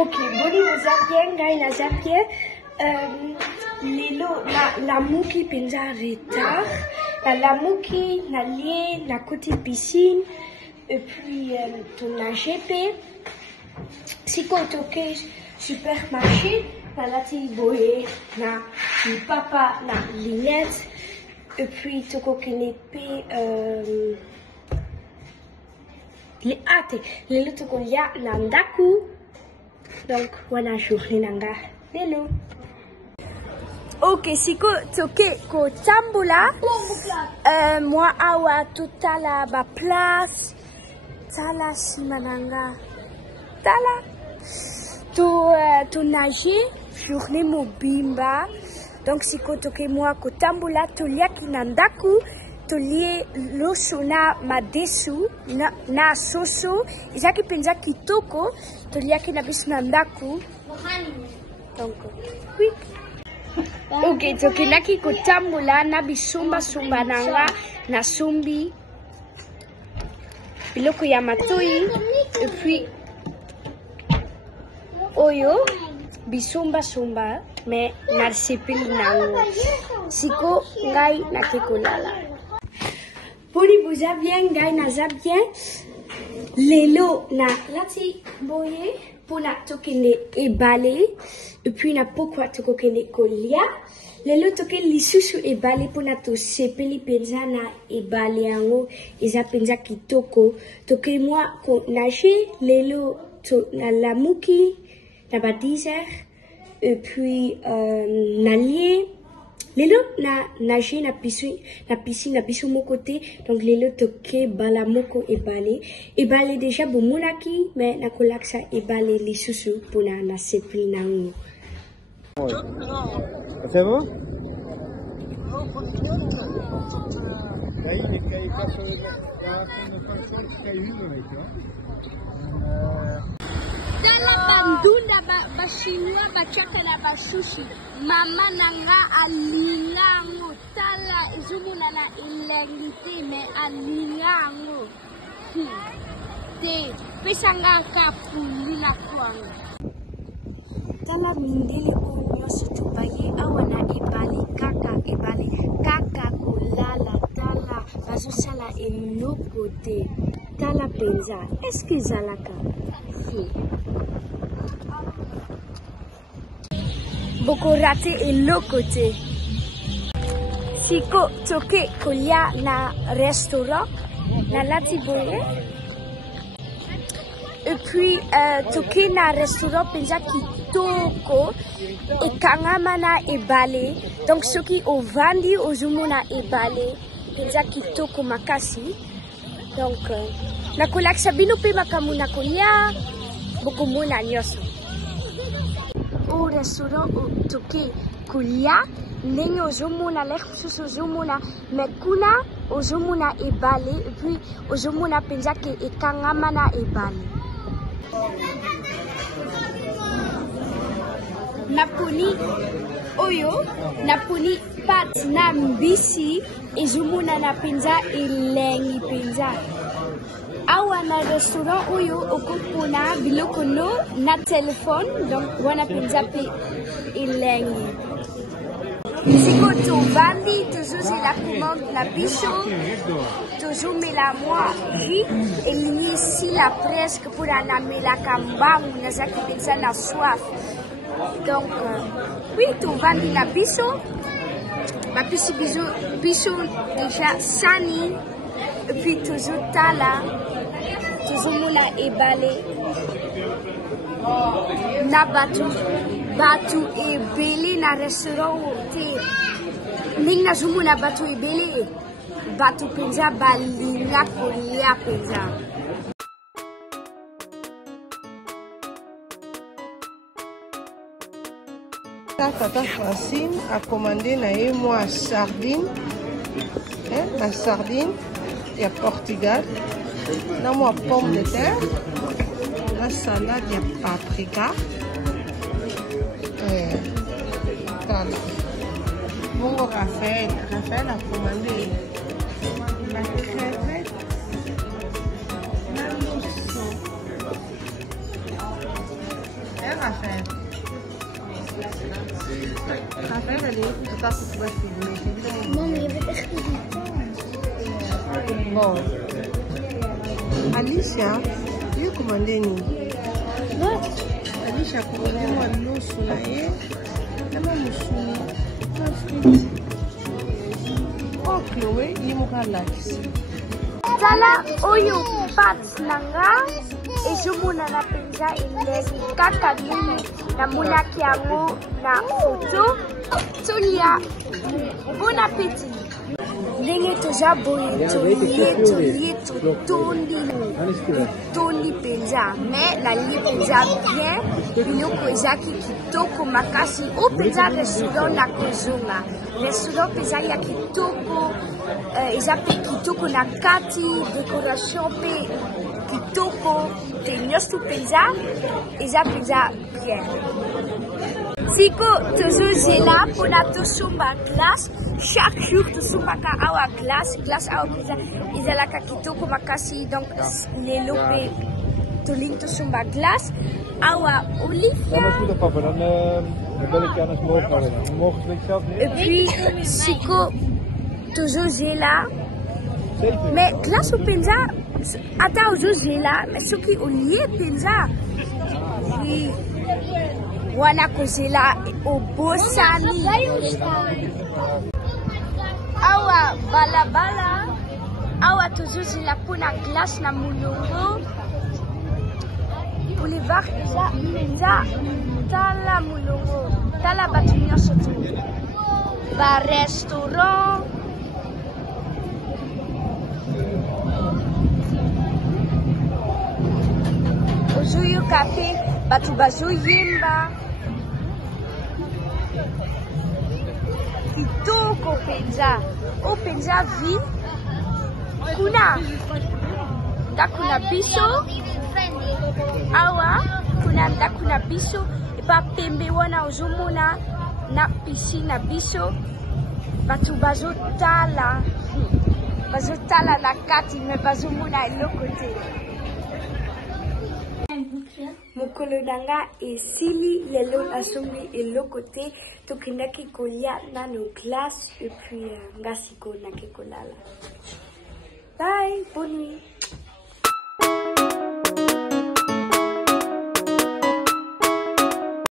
Ok, boni mozapien, ngai nazapien. Lelo na muki penza retard. La muki na lié na côté piscine et puis ton GP. Si quand toqué supermarché, na lati boye na papa na lignette et puis toko kenepe les ate lelo toko ya na ndaku. Donc wana journée nanga lelo. Ok, siko toke ko tambula. Moi awa totala ba place. Tala simananga. Tala. To nager journée mobimba. Donc siko toke moi ko tambula to liaki nandaku. To lie loso na madesu na soso. Izaki penza kitoko. To liaki na bisu nandaku. Donc oui. Ok, tokenaki kotambola na bisumba sumba nanga na sumbi biloko ya matoi et puis oyo bisumba sumba mais na sepeli nango siko ngai nakekolala poni boza bien ngai naza bien lelo na lati boye pona tokende ebale et puis na pokwa tokokende kolia lelo toke lisusu ebale pona to sepeli penza na ebale yango eza penza kitoko toke moi ko nager lelo to na lamuki na ba 10 heures et puis na lie lelo na nager na piscine na biso moko te donc lelo toke bala moko ebale déjà bomonaki mais nakolakisa ebale lisusu pona na sepeli nango. C'est bon? Tala bandunda bashimwa bachaka na bashushi mama nanga alingango tala izumuna na ilengite me alingango te pesanga kapulila kwanga tala mindele onyosi tubaye awana ebali kaka kolala tala bazosala eloko te tala penza est-ce que ezalaka boko rate eloko te siko toke kolia na restaurant na lati boye et puis toke na restaurant penza kitoko ekangama na ebale donc soki ovandi ozomona ebale penza kitoko makasi donc nakolakisa bino mpe makambo na kolia bokomona nyonso au restaurant toke kolia ndenge ozomona lere mosusu ozomona me kuna ozomona ebale et puis ozomona penza ke ekangama na ebale naponi oyo naponi pat na mbisi ezomona na penza elengi penza awa na restaurant oyo okopona biloko no na telefone donc wana penza pe elengi siko tovandi tozozela commande na biso tozomela mwa jus elingi esila presque mpona namelaka mbangu nazaki penza na soif donc oui tovandi na biso bapesi biso déjà sani et puis tozotala tozomona ebale na batu ebele na restaurant te ndenge nazomona batu ebele batu penza balinga kolia penza Tata Francine a commandé na ye moi sardine, la sardine ya Portugal, na moi pomme de terre, la salade ya paprika, bongo Raphaël a commandé la crevette, la lousson, Raphaël. Raphaël, elle est où? Pas pour pouvoir filmer. Non, mais il y avait echt du temps. Bon. Alicia, tu as commandé nous. What? Alicia a commandé moi l'eau sur la haie. Elle m'a moussou. Oh, Chloé, il m'a relaxé. Tala oyo pat nanga ezomona na penza eleki kaka nini namonaki yango na foto. Tolia, bon appétit. Ndenge toza boye tolie totondi penza mais nali penza bien biloko ezaki kitoko makasi o penza restaurant na kozonga restaurant penza ya kitoko eza mpe kitoko na kati décoration mpe kitoko te nyonso penza eza penza bien. Siko tozozela mpona tosomba glace chaque jour tosombaka awa glace awa mpenza ezalaka kitoko makasi donc lelo mpe tolingi tosomba glace awa Olivia. Et puis siko tozozela mais glace mpenza ata ozozela mais soki olie mpenza wana kozela obosani awa balabala awa tozozela mpona glace na molongo boulevard eza mpenza tala molongo tala bato nyonso to barestaurant ozoyoka mpe bato bazoyemba kitoko penza o penza vi kuna ndako na biso awa kuna ndako na biso epa pembe wana ozomona na piscine na biso bato bazotala na kati me bazomona eloko te. Mokolo nanga esili lelo nasombi eloko te tokendaki kolia nano glace et puis nga siko nake kolala. Bye, bonne nuit.